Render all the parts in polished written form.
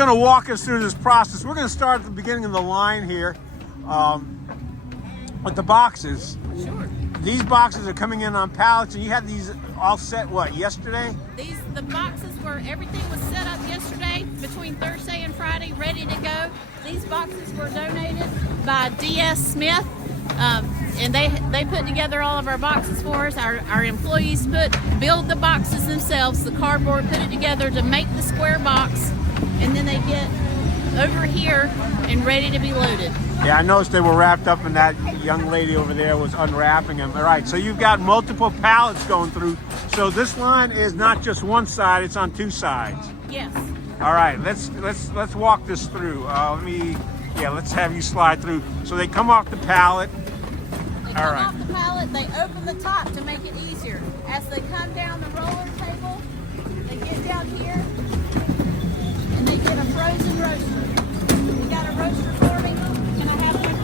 going to walk us through this process. We're going to start at the beginning of the line here with the boxes. Sure. These boxes are coming in on pallets, and you had these all set, what, yesterday? The boxes were, everything was set up yesterday between Thursday and Friday, ready to go. These boxes were donated by D.S. Smith, and they put together all of our boxes for us. Our employees build the boxes themselves, the cardboard, put it together to make the square box, and then they get over here and ready to be loaded. Yeah, I noticed they were wrapped up, and that young lady over there was unwrapping them. All right, so you've got multiple pallets going through. So this line is not just one side; it's on two sides. Yes. All right, let's walk this through. Let's have you slide through. So they come off the pallet. They come off the pallet. They open the top to make it easier. As they come down the roller table, they get down here, and they get a frozen roaster. We got a roaster for me. Can I have one?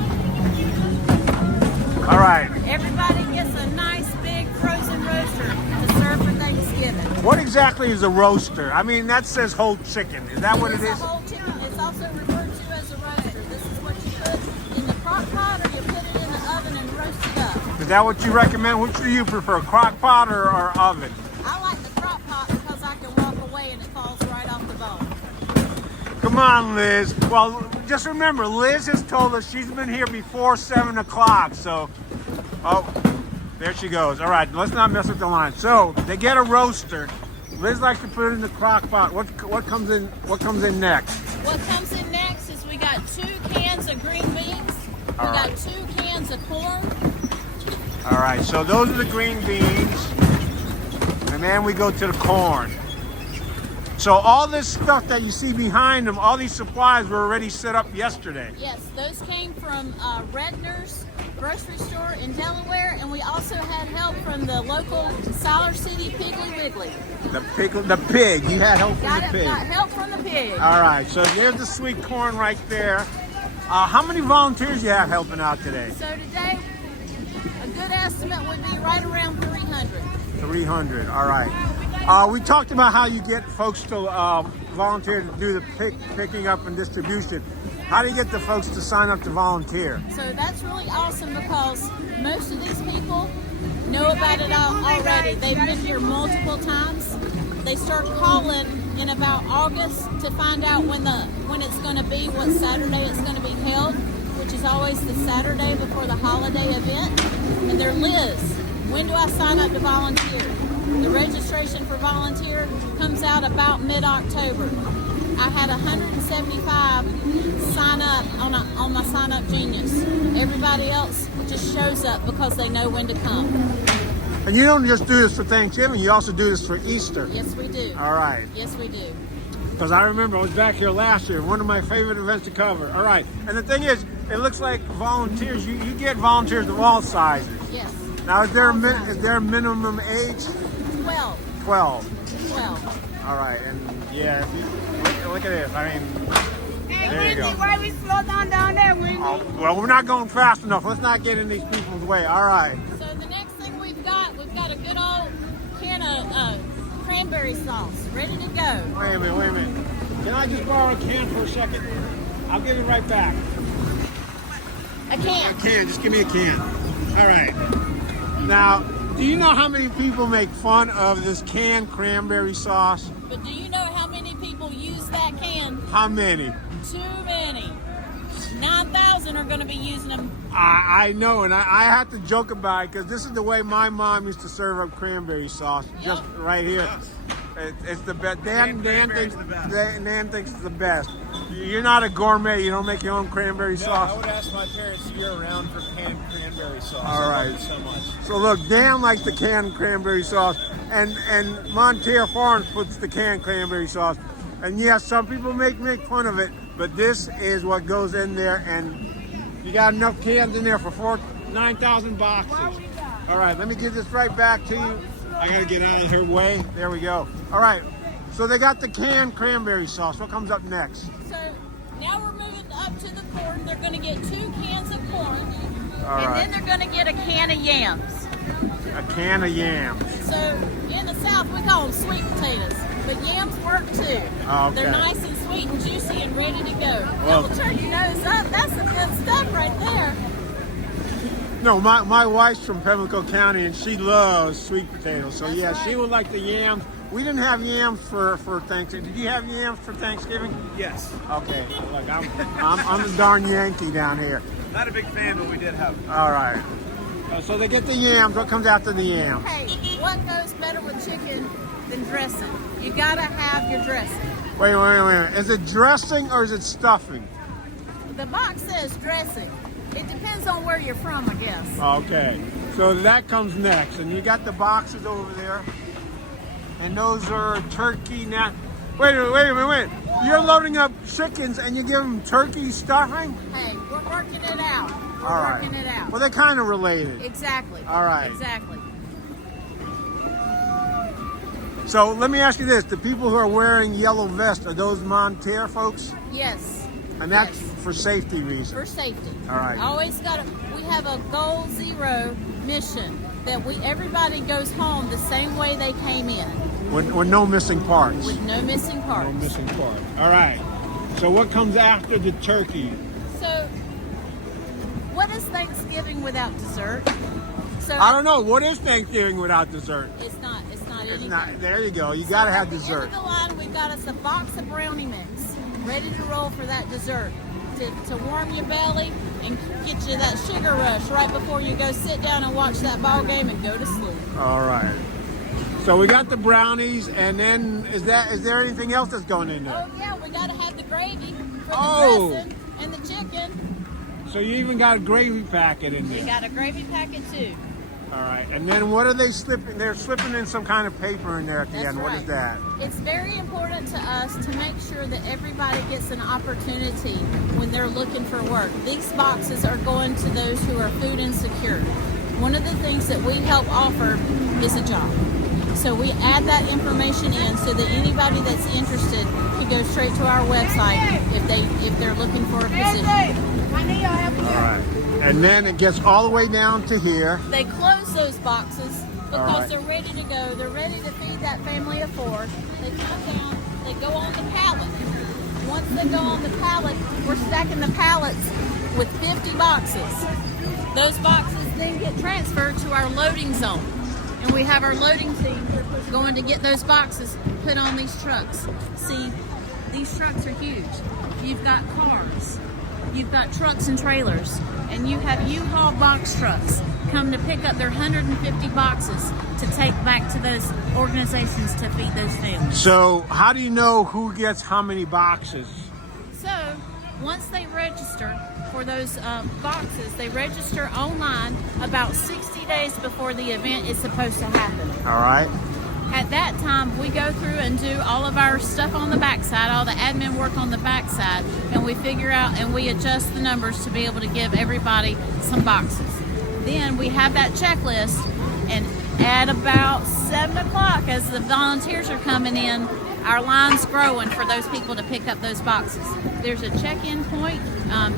All right. Everybody gets a nice big frozen roaster to serve for Thanksgiving. What exactly is a roaster? I mean, that says whole chicken. Is that what it is? It's a whole chicken. It's also referred to as a roaster. This is what you put in the crock pot, or you put it in the oven and roast it up. Is that what you recommend? Which do you prefer, crock pot or oven? I like the crock pot because I can walk away and it falls right off the bone. Come on, Liz. Well, just remember, Liz has told us she's been here before 7 o'clock. So, there she goes. All right, let's not mess with the line. So they get a roaster. Liz likes to put it in the crock pot. What comes in? What comes in next? What comes in next is we got 2 cans of green beans. We got 2 cans of corn. All right, so those are the green beans, and then we go to the corn. So all this stuff that you see behind them, all these supplies were already set up yesterday. Yes, those came from Redner's grocery store in Delaware, and we also had help from the local Siler City Piggly Wiggly. The pig. You had help from the pig. Got help from the pig. All right, so there's the sweet corn right there. How many volunteers you have helping out today? So today, a good estimate would be right around 300. 300, all right. We talked about how you get folks to volunteer to do the picking up and distribution. How do you get the folks to sign up to volunteer? So that's really awesome because most of these people know about it already. They've been here multiple times. They start calling in about August to find out when it's going to be, what Saturday it's going to be held, which is always the Saturday before the holiday event. And they're, Liz, when do I sign up to volunteer? The registration for volunteer comes out about mid-October. I had 175 sign up on my Sign Up Genius. Everybody else just shows up because they know when to come. And you don't just do this for Thanksgiving, you also do this for Easter. Yes, we do. All right. Yes, we do. Because I remember I was back here last year, one of my favorite events to cover. All right. And the thing is, it looks like volunteers, you get volunteers of all sizes. Yes. Now, is there a minimum age? 12. 12. 12. All right. And yeah, look at this. I mean, there you go. Why we slow down there, Wendy? Well, we're not going fast enough. Let's not get in these people's way. All right. So the next thing we've got a good old can of cranberry sauce ready to go. Wait a minute. Can I just borrow a can for a second? I'll give it right back. A can. A can. Just give me a can. All right. Now, do you know how many people make fun of this canned cranberry sauce? But do you know how many people use that can? How many? Too many. 9,000 are going to be using them. I know, and I have to joke about it because this is the way my mom used to serve up cranberry sauce, just right here. It's the best. Dan thinks it's the best. You're not a gourmet. You don't make your own cranberry sauce. I would ask my parents year-round for canned cranberry sauce. All right. I love it so much. So look, Dan likes the canned cranberry sauce, and Mountaire Farms puts the canned cranberry sauce. And yes, some people make fun of it, but this is what goes in there, and you got enough cans in there for 9,000 boxes. All right, let me give this right back to you. I gotta get out of her way. There we go. All right, so they got the canned cranberry sauce. What comes up next? So now we're moving up to the corn. They're going to get 2 cans of corn, Then they're going to get a can of yams. A can of yams. So in the South, we call them sweet potatoes, but yams work too. Okay. They're nice and sweet and juicy and ready to go. Well- Double turn your nose up. That's some good stuff right there. No, my wife's from Pimlico County and she loves sweet potatoes. So That's yeah, right. she would like the yams. We didn't have yams for Thanksgiving. Did you have yams for Thanksgiving? Yes. Okay. Look, I'm the darn Yankee down here. Not a big fan, but we did have them. All right. So they get the yams. What comes after the yams? Hey, what goes better with chicken than dressing? You gotta have your dressing. Wait. Is it dressing or is it stuffing? The box says dressing. It depends on where you're from, I guess. Okay. So that comes next, and you got the boxes over there, and those are turkey now. Wait a minute. You're loading up chickens and you give them turkey stuffing? Hey, we're working it out. We're All right. working it out. Well, they're kind of related. Exactly. All right. Exactly. So let me ask you this: the people who are wearing yellow vests, are those Mountaire folks? Yes. And that's Yes. for safety reasons. For safety. All right. We have a goal zero mission that everybody goes home the same way they came in, With no missing parts. with no missing parts. No missing parts. All right. So what comes after the turkey? So, what is Thanksgiving without dessert? So I don't know. What is Thanksgiving without dessert? It's not It's anything. not. There you go. You gotta have At the dessert. end of the line, we've got us a box of brownie mix ready to roll for that dessert to warm your belly and get you that sugar rush right before you go sit down and watch that ball game and go to sleep. All right. So we got the brownies, and then is there anything else that's going in there? Oh yeah, we gotta have the gravy for the Oh. dressing and the chicken. So you even got a gravy packet in We there. got a gravy packet too. All right. And then what are they slipping? They're slipping in some kind of paper in there at the That's end. What right. is that? It's very important to us to make sure that everybody gets an opportunity when they're looking for work. These boxes are going to those who are food insecure. One of the things that we help offer is a job. So we add that information in so that anybody that's interested can go straight to our website if they're looking for a position. I need your help All here. right. And then it gets all the way down to here. They close those boxes All because right. they're ready to go. They're ready to feed that family of four. They come down, they go on the pallet. Once they go on the pallet, we're stacking the pallets with 50 boxes. Those boxes then get transferred to our loading zone. And we have our loading team going to get those boxes put on these trucks. See, these trucks are huge. You've got cars, you've got trucks and trailers, and you have U-Haul box trucks come to pick up their 150 boxes to take back to those organizations to feed those families. So how do you know who gets how many boxes? So once they register for those boxes, they register online about 60 days before the event is supposed to happen. All right. At that time, we go through and do all of our stuff on the backside, all the admin work on the backside, and we figure out and we adjust the numbers to be able to give everybody some boxes. Then we have that checklist, and at about 7 o'clock, as the volunteers are coming in, our line's growing for those people to pick up those boxes. There's a check-in point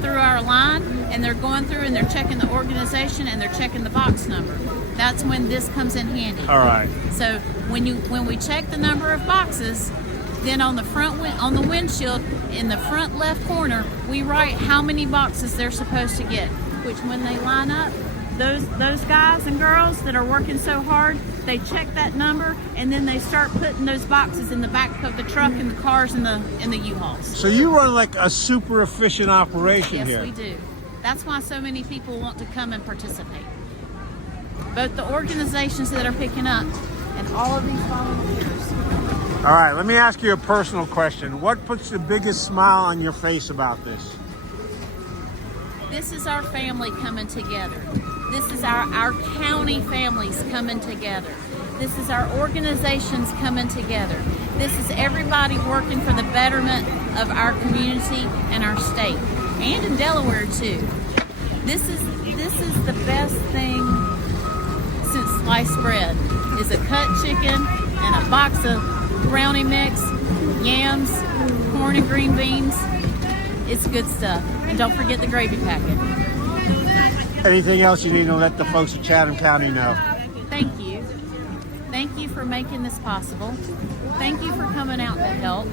through our line, and they're going through and they're checking the organization and they're checking the box number. That's when this comes in handy. All right. So when we check the number of boxes, then on the windshield in the front left corner, we write how many boxes they're supposed to get. Which when they line up, those guys and girls that are working so hard, they check that number and then they start putting those boxes in the back of the truck and the cars and the U-Hauls. So you run like a super efficient operation Yes, here. we do. That's why so many people want to come and participate. Both the organizations that are picking up and all of these volunteers. All right, let me ask you a personal question. What puts the biggest smile on your face about this? This is our family coming together. This is our county families coming together. This is our organizations coming together. This is everybody working for the betterment of our community and our state, and in Delaware too. This is the best thing since sliced bread. Is a cut chicken and a box of brownie mix, yams, corn and green beans. It's good stuff. And don't forget the gravy packet. Anything else you need to let the folks of Chatham County know? Thank you. Thank you for making this possible. Thank you for coming out to help.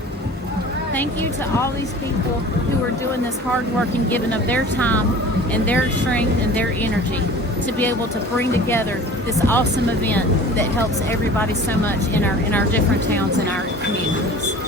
thank you to all these people who are doing this hard work and giving of their time and their strength and their energy to be able to bring together this awesome event that helps everybody so much in our different towns and our communities.